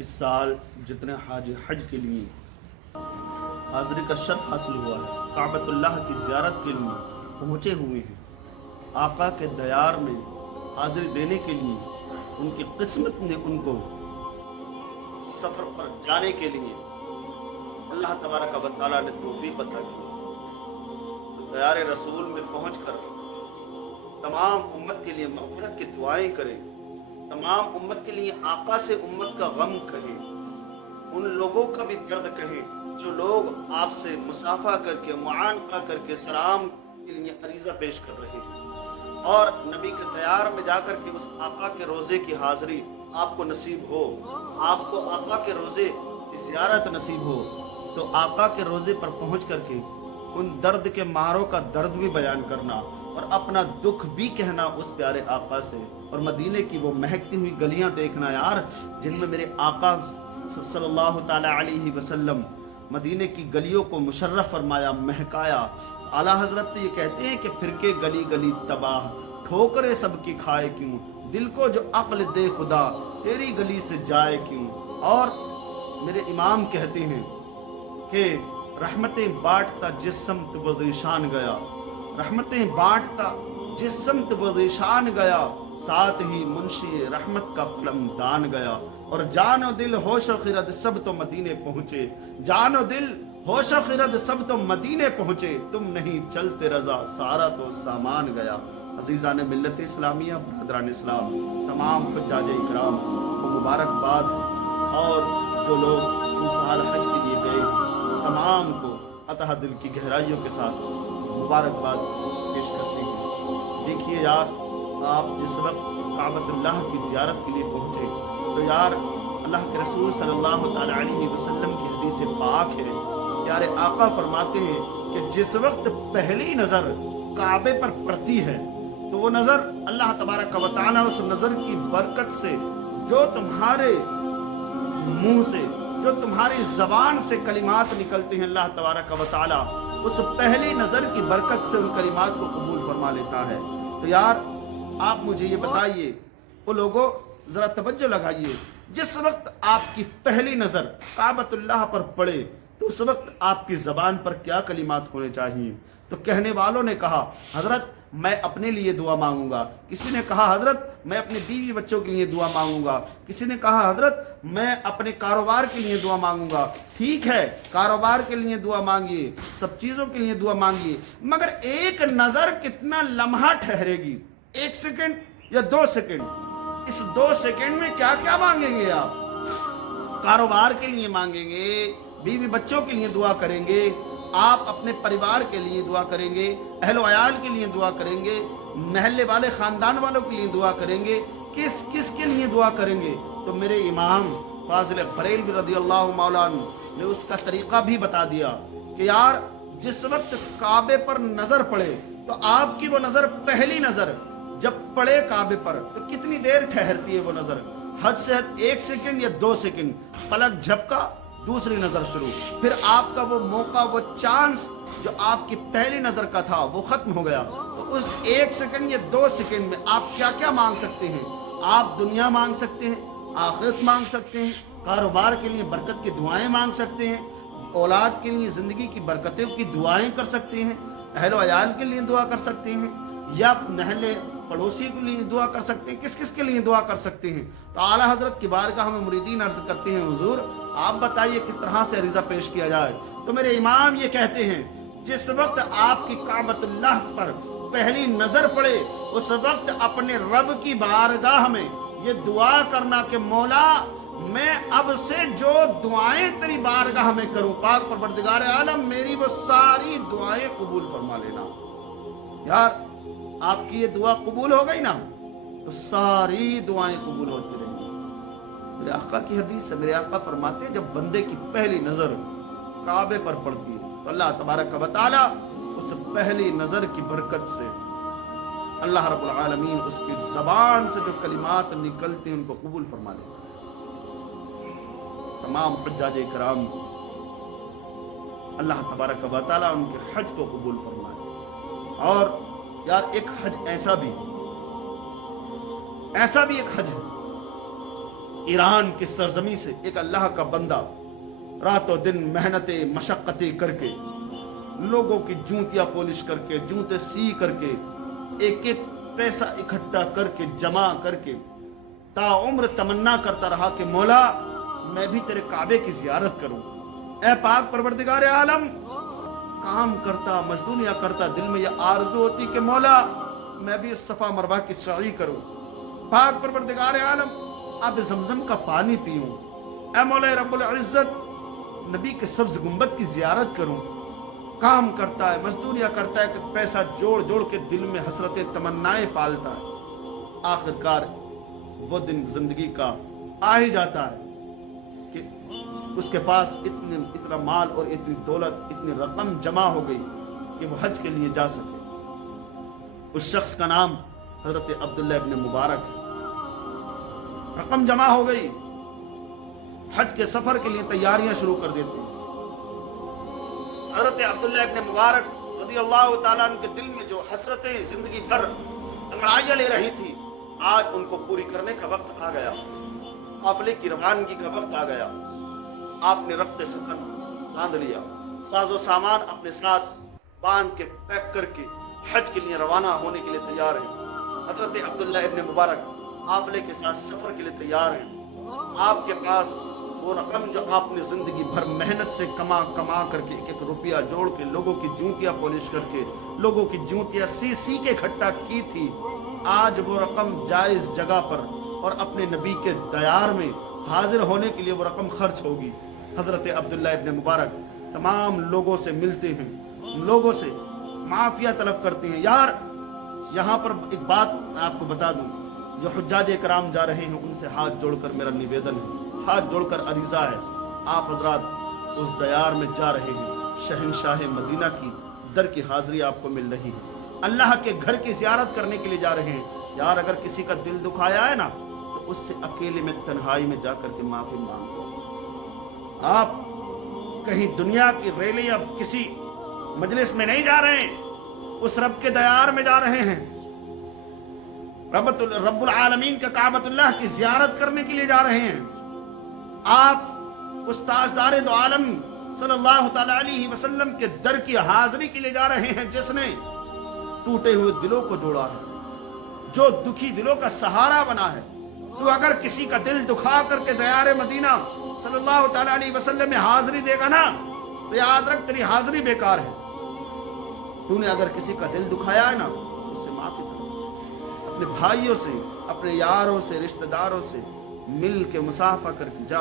اس سال جتنے حاجی حج کے لیے حاضری کا شرف حاصل ہوا ہے، کعبۃ اللہ کی زیارت کے لیے پہنچے ہوئے ہیں، آقا کے دیار میں حاضری دینے کے لیے ان کی قسمت نے ان کو سفر پر جانے کے لیے اللہ تبارک و تعالیٰ نے توفیق عطا کی، تو دیار رسول میں پہنچ کر تمام امت کے لیے مغفرت کی دعائیں کریں، تمام امت کے لیے آقا سے امت کا غم کہیں، ان لوگوں کا بھی درد کہیں جو لوگ آپ سے مصافحہ کر کے معانقہ کر کے سلام کے لیے عریضہ پیش کر رہے ہیں، اور نبی کے دیار میں جا کر کے اس آقا کے روزے کی حاضری آپ کو نصیب ہو، آپ کو آقا کے روزے کی زیارت نصیب ہو، تو آقا کے روزے پر پہنچ کر کے ان درد کے ماروں کا درد بھی بیان کرنا اور اپنا دکھ بھی کہنا اس پیارے آقا سے، اور مدینے کی وہ مہکتی ہوئی گلیاں دیکھنا یار جن میں میرے آقا صلی اللہ تعالی علیہ وسلم مدینے کی گلیوں کو مشرف فرمایا، مہکایا۔ اعلیٰ حضرت یہ کہتے ہیں کہ پھر کے گلی گلی تباہ، ٹھوکرے سب کی کھائے کیوں، دل کو جو عقل دے خدا تیری گلی سے جائے کیوں۔ اور میرے امام کہتے ہیں کہ رحمتیں بانٹتا جس سمت بذیشان گیا، رحمتیں بانٹتا جس سمت بذیشان گیا، ساتھ ہی منشی رحمت کا قلم دان گیا، اور جان و دل ہوش و خرد سب تو مدینے پہنچے، جان و دل ہوش و خرد سب تو مدینے پہنچے، تم نہیں چلتے رضا سارا تو سامان گیا۔ عزیزان ملت اسلامیہ، برادران اسلام، تمام حجاج اکرام کو مبارکباد، اور جو لوگ اس سال حج کے لیے گئے تمام کو عطا دل کی گہرائیوں کے ساتھ مبارکباد پیش کرتے ہیں۔ دیکھیے یار، آپ جس وقت کعبۃ اللہ کی زیارت کے لیے پہنچے تو یار اللہ کے رسول صلی اللہ تعالی علیہ وسلم کی حدیث پاک ہے، پیارے آقا فرماتے ہیں کہ جس وقت پہلی نظر کعبے پر پڑتی ہے تو وہ نظر اللہ تبارک و تعالی اس نظر کی برکت سے جو تمہارے منہ سے، جو تمہاری زبان سے کلمات نکلتے ہیں، اللہ تبارک و تعالی اس پہلی نظر کی برکت سے ان کلمات کو قبول فرما لیتا ہے۔ تو یار آپ مجھے یہ بتائیے، وہ لوگوں ذرا توجہ لگائیے، جس وقت آپ کی پہلی نظر کعبۃ اللہ پر پڑے تو اس وقت آپ کی زبان پر کیا کلمات ہونے چاہیے؟ تو کہنے والوں نے کہا حضرت میں اپنے لیے دعا مانگوں گا، کسی نے کہا حضرت میں اپنے بیوی بچوں کے لیے دعا مانگوں گا، کسی نے کہا حضرت میں اپنے کاروبار کے لیے دعا مانگوں گا۔ ٹھیک ہے، کاروبار کے لیے دعا مانگیے، سب چیزوں کے لیے دعا مانگیے، مگر ایک نظر کتنا لمحہ ٹھہرے گی؟ 1 سیکنڈ یا 2 سیکنڈ؟ اس 2 سیکنڈ میں کیا کیا مانگیں گے آپ؟ کاروبار کے لیے مانگیں گے، بیوی بچوں کے لیے دعا کریں گے، آپ اپنے پریوار کے لیے دعا کریں گے، اہل و عیال کے لیے دعا کریں گے، محلے والے خاندان والوں کے لیے دعا کریں گے، کس کس کے لیے دعا کریں گے؟ تو میرے امام فاضل بریلوی رضی اللہ مولا عنہ نے اس کا طریقہ بھی بتا دیا کہ یار جس وقت کعبے پر نظر پڑے تو آپ کی وہ نظر، پہلی نظر جب پڑے کعبے پر تو کتنی دیر ٹھہرتی ہے وہ نظر؟ حد سے حد 1 سیکنڈ یا 2 سیکنڈ، پلک جھپکا دوسری نظر شروع، پھر آپ کا وہ موقع، وہ چانس جو آپ کی پہلی نظر کا تھا وہ ختم ہو گیا۔ تو اس 1 سیکنڈ یا 2 سیکنڈ میں آپ کیا کیا مانگ سکتے ہیں؟ آپ دنیا مانگ سکتے ہیں، آخرت مانگ سکتے ہیں، کاروبار کے لیے برکت کی دعائیں مانگ سکتے ہیں، اولاد کے لیے زندگی کی برکتوں کی دعائیں کر سکتے ہیں، اہل و عیال کے لیے دعا کر سکتے ہیں، یا محلے پڑوسی کے لیے دعا کر سکتے ہیں، کس کس کے لیے دعا کر سکتے ہیں؟ تو اعلیٰ حضرت کی بارگاہ میں مریدین عرض کرتے ہیں حضور آپ بتائیے کس طرح سے عریضہ پیش کیا جائے؟ تو میرے امام یہ کہتے ہیں جس وقت آپ کی کعبۃ اللہ پر پہلی نظر پڑے اس وقت اپنے رب کی بارگاہ میں یہ دعا کرنا کہ مولا میں اب سے جو دعائیں تیری بارگاہ میں کروں، پاک پروردگار عالم میری وہ ساری دعائیں قبول فرما لینا۔ یار آپ کی یہ دعا قبول ہو گئی نا تو ساری دعائیں قبول ہوتی رہیں گی۔ میرے آقا کی حدیث ہے، میرے آقا فرماتے ہیں جب بندے کی پہلی نظر کعبے پر پڑتی ہے تو اللہ تبارک و تعالی اس پہلی نظر کی برکت سے اللہ رب العالمین اس کی زبان سے جو کلمات نکلتے ہیں ان کو قبول فرما لیتا ہے۔ تمام حجاج کرام اللہ تبارک و تعالی ان کے حج کو قبول فرمائے۔ اور یار ایک حج ایسا بھی ایک حج ہے ایران کی سرزمین سے ایک اللہ کا بندہ رات و دن محنتیں مشقتیں کر کے لوگوں کی جوتیاں پولش کر کے جوتے سی کر کے ایک ایک پیسہ اکٹھا کر کے جمع کر کے تا عمر تمنا کرتا رہا کہ مولا میں بھی تیرے کعبے کی زیارت کروں. اے پاک پروردگار عالم، کام کرتا مزدوریاں کرتا دل میں یہ آرزو ہوتی کہ مولا میں بھی صفا مروہ کی سعی کروں. پاک پروردگار عالم اب زمزم کا پانی پیوں. اے مولا رب العزت نبی کے سبز گنبد کی زیارت کروں. کام کرتا ہے مزدوریاں کرتا ہے کہ پیسہ جوڑ جوڑ کے دل میں حسرتیں تمنائیں پالتا ہے. آخرکار وہ دن زندگی کا آ ہی جاتا ہے کہ اس کے پاس اتنا مال اور اتنی دولت اتنی رقم جمع ہو گئی کہ وہ حج کے لیے جا سکے. اس شخص کا نام حضرت عبداللہ ابن مبارک ہے. رقم جمع ہو گئی، حج کے سفر کے لیے تیاریاں شروع کر دیتے ہیں. حضرت عبداللہ ابن مبارک رضی اللہ تعالیٰ عنہ کے دل میں جو حسرتیں زندگی بھر انگڑائیاں لے رہی تھی آج ان کو پوری کرنے کا وقت آ گیا. قافلے کی روانگی کا وقت آ گیا. آپ نے ربط سفر باندھ لیا، ساز و سامان اپنے ساتھ باندھ کے پیک کر کے حج کے لیے روانہ ہونے کے لیے تیار ہیں. حضرت عبداللہ ابن مبارک قافلے کے ساتھ سفر کے لیے تیار ہیں. آپ کے پاس وہ رقم جو آپ نے زندگی بھر محنت سے کما کر کے ایک ایک روپیہ جوڑ کے لوگوں کی جوتیاں پولش کر کے لوگوں کی جوتیاں سی کے اکٹھا کی تھی، آج وہ رقم جائز جگہ پر اور اپنے نبی کے دیار میں حاضر ہونے کے لیے وہ رقم خرچ ہوگی. حضرت عبداللہ ابن مبارک تمام لوگوں سے ملتے ہیں، لوگوں سے معافیہ طلب کرتے ہیں. یار یہاں پر ایک بات میں آپ کو بتا دوں، جو حجاج کرام جا رہے ہیں ان سے ہاتھ جوڑ کر میرا نویدن ہے، ہاتھ جوڑ کر عریضہ ہے، آپ حضرات اس دیار میں جا رہے ہیں، شہنشاہ مدینہ کی در کی حاضری آپ کو مل رہی ہے، اللہ کے گھر کی زیارت کرنے کے لیے جا رہے ہیں. یار اگر کسی کا دل دکھایا ہے نا تو اس سے اکیلے میں تنہائی میں جا کر کے معافی مانگو. آپ کہیں دنیا کی ریلی یا کسی مجلس میں نہیں جا رہے ہیں، اس رب کے دیار میں جا رہے ہیں، رب العالمین کا کعبۃ اللہ کی زیارت کرنے کے لیے جا رہے ہیں. آپ اس تاجدار دو عالم صلی اللہ تعالی علیہ وسلم کے در کی حاضری کے لیے جا رہے ہیں جس نے ٹوٹے ہوئے دلوں کو جوڑا ہے، جو دکھی دلوں کا سہارا بنا ہے. تو اگر کسی کا دل دکھا کر کے دیار مدینہ صلی اللہ تعالی علیہ وسلم میں حاضری دے گا نا تو یاد رکھ تیری حاضری بیکار ہے. تو نے اگر کسی کا دل دکھایا ہے نا اس سے معافی کرو. اپنے بھائیوں سے، اپنے یاروں سے، رشتہ داروں سے مل کے مصافحہ کر کے جا.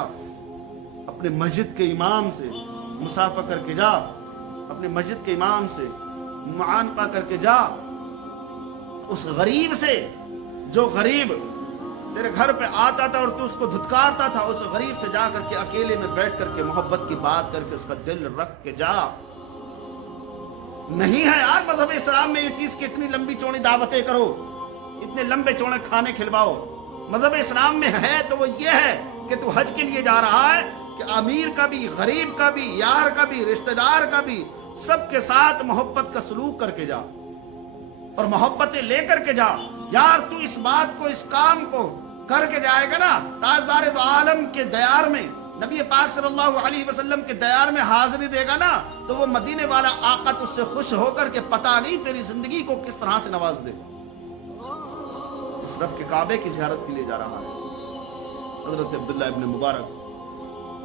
اپنے مسجد کے امام سے مصافحہ کر کے جا، اپنے مسجد کے امام سے معانقہ کر کے جا. اس غریب سے جو غریب تیرے گھر پہ آتا تھا اور تو اس کو دھتکارتا تھا، اس غریب سے جا کر کے اکیلے میں بیٹھ کر کے محبت کی بات کر کے اس کا دل رکھ کے جا. نہیں ہے یار مذہب اسلام میں یہ چیز کہ اتنی لمبی چوڑی دعوتیں کرو، اتنے لمبے چوڑے کھانے کھلواؤ. مذہب اسلام میں ہے تو وہ یہ ہے کہ تو حج کے لیے جا رہا ہے کہ امیر کا بھی، غریب کا بھی، یار کا بھی، رشتہ دار کا بھی، سب کے ساتھ محبت کا سلوک کر کے جا اور محبتیں لے کر کے جا. یار تو اس بات کو، اس کام کو کر کے جائے گا نا تاجدار دو عالم کے دیار میں، نبی پاک صلی اللہ علیہ وسلم کے دیار میں حاضری دے گا نا تو وہ مدینے والا آقا تجھ سے خوش ہو کر کے پتہ نہیں تیری زندگی کو کس طرح سے نواز دے. اس رب کے کعبے کی زیارت کے لیے جا رہا ہے. حضرت عبداللہ ابن مبارک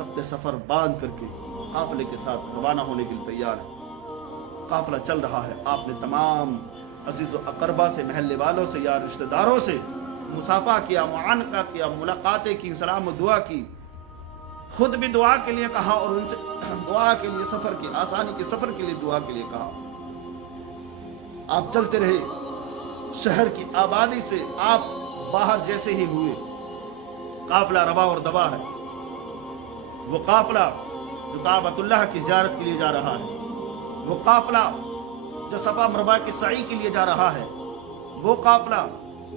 اپنے سفر باندھ کر کے قافلے کے ساتھ روانہ ہونے کے لیے تیار ہے. قافلہ چل رہا ہے. آپ نے تمام عزیز و اقربا سے، محلے والوں سے یا رشتہ داروں سے مصافحہ کیا، معانقہ کیا، ملاقاتیں کی، سلام و دعا کی، خود بھی دعا کے لیے کہا اور ان سے دعا کے لیے، سفر کی آسانی کے سفر کے لیے دعا کے لیے کہا. آپ چلتے رہے. شہر کی آبادی سے آپ باہر جیسے ہی ہوئے، قافلہ روا اور دبا ہے. وہ قافلہ جو کعبۃ اللہ کی زیارت کے لیے جا رہا ہے، وہ قافلہ جو صفا مروہ کی سعی کے لیے جا رہا ہے، وہ قافلہ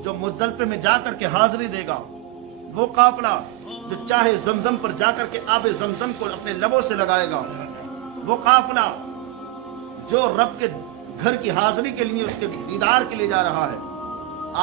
جو مزدلفہ میں جا کر کے حاضری دے گا، وہ قافلہ جو چاہے زمزم پر جا کر کے آب زمزم کو اپنے لبوں سے لگائے گا، وہ قافلہ جو رب کے گھر کی حاضری کے لیے، اس کے دیدار کے لیے جا رہا ہے.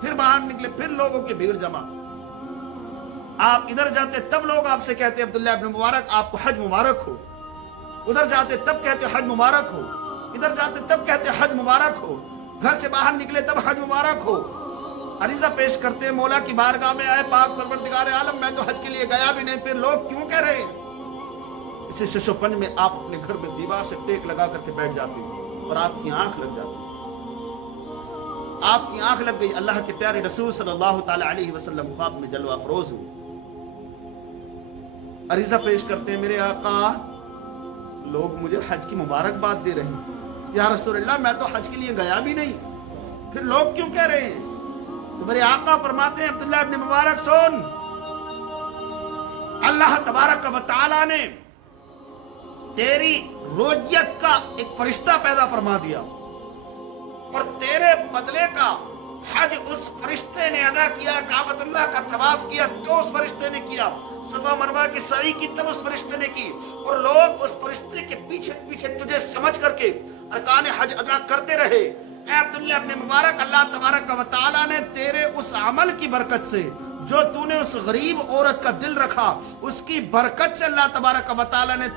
پھر باہر نکلے، پھر لوگوں کی بھیڑ جمع. آپ ادھر جاتے تب لوگ آپ سے کہتے عبداللہ ابن مبارک آپ کو حج مبارک ہو. ادھر جاتے تب کہتے حج مبارک ہو. ادھر جاتے تب کہتے حج مبارک ہو. گھر سے باہر نکلے تب حج مبارک ہو. عریضہ پیش کرتے مولا کی بارگاہ میں، آئے پاک پروردگار عالم میں تو حج کے لیے گیا بھی نہیں، پھر لوگ کیوں کہہ رہے ہیں؟ اسی شش و پنج میں آپ اپنے گھر میں دیوار سے ٹیک لگا کر کے بیٹھ جاتے ہیں اور آپ کی آنکھ لگ جاتی. آپ کی آنکھ لگ گئی، اللہ کے پیارے رسول صلی اللہ تعالی علیہ وسلم خواب میں جلوہ افروز ہوئے. عریضہ پیش کرتے ہیں میرے آقا لوگ مجھے حج کی مبارکباد دے رہے ہیں. یا رسول اللہ میں تو حج کے لیے گیا بھی نہیں، پھر لوگ کیوں کہہ رہے ہیں؟ تو میرے آقا فرماتے ہیں عبداللہ ابن مبارک سن، اللہ تبارک و تعالی نے تیری رویت کا ایک فرشتہ پیدا فرما دیا اور تیرے بدلے کا حج اس فرشتے نے ادا کیا. کعبۃ اللہ کا طواف کیا تو اس فرشتے نے کیا، صفا مروہ کی سعی کی تب اس فرشتے نے کی، اور لوگ اس فرشتے کے پیچھے پیچھے تجھے سمجھ کر کے ارکان حج ادا کرتے رہے. اے عبداللہ ابن مبارک اللہ تبارک و تعالی نے تیرے اس عمل کی برکت سے جو تو نے اس غریب عورت کا دل رکھا، اس کی برکت سے اللہ تبارک و تعالی نے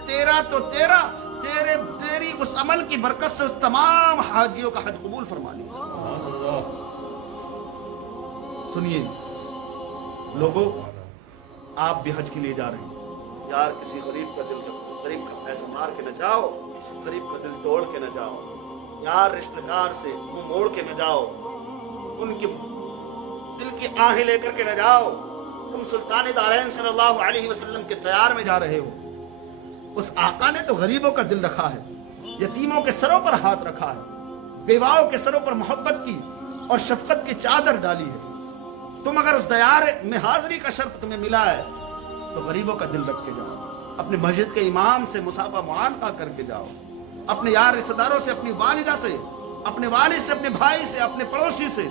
تیری اس عمل کی برکت سے اس تمام حاجیوں کا حج قبول فرما لیا. سنیے لوگوں، آپ بھی حج کے لیے جا رہے ہیں، یار کسی غریب کا پیسہ مار کے نہ جاؤ، غریب کا دل توڑ کے نہ جاؤ، یار رشتہ دار سے منہ موڑ کے نہ جاؤ، ان کے دل کی آہیں لے کر کے نہ جاؤ. تم سلطان دارین صلی اللہ علیہ وسلم کے دیار میں جا رہے ہو. اس آقا نے تو غریبوں کا دل رکھا ہے، یتیموں کے سروں پر ہاتھ رکھا ہے، بیواؤں کے سروں پر محبت کی اور شفقت کی چادر ڈالی ہے. تم اگر اس دیار میں حاضری کا شرف تمہیں ملا ہے تو غریبوں کا دل رکھ کے جاؤ. اپنے مسجد کے امام سے مصافحہ معانقہ کر کے جاؤ، اپنے یار رشتہ داروں سے، اپنی والدہ سے، اپنے والد سے، اپنے بھائی سے، اپنے پڑوسی سے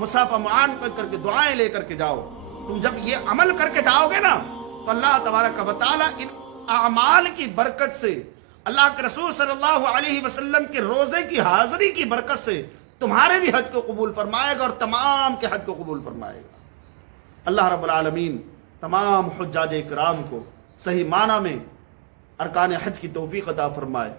مصافحہ معانقہ کر کے دعائیں لے کر کے جاؤ. تم جب یہ عمل کر کے جاؤ گے نا تو اللہ تبارک و تعالیٰ ان اعمال کی برکت سے، اللہ کے رسول صلی اللہ علیہ وسلم کے روزے کی حاضری کی برکت سے تمہارے بھی حج کو قبول فرمائے گا اور تمام کے حج کو قبول فرمائے گا. اللہ رب العالمین تمام حجاج کرام کو صحیح معنی میں ارکان حج کی توفیق عطا فرمائے.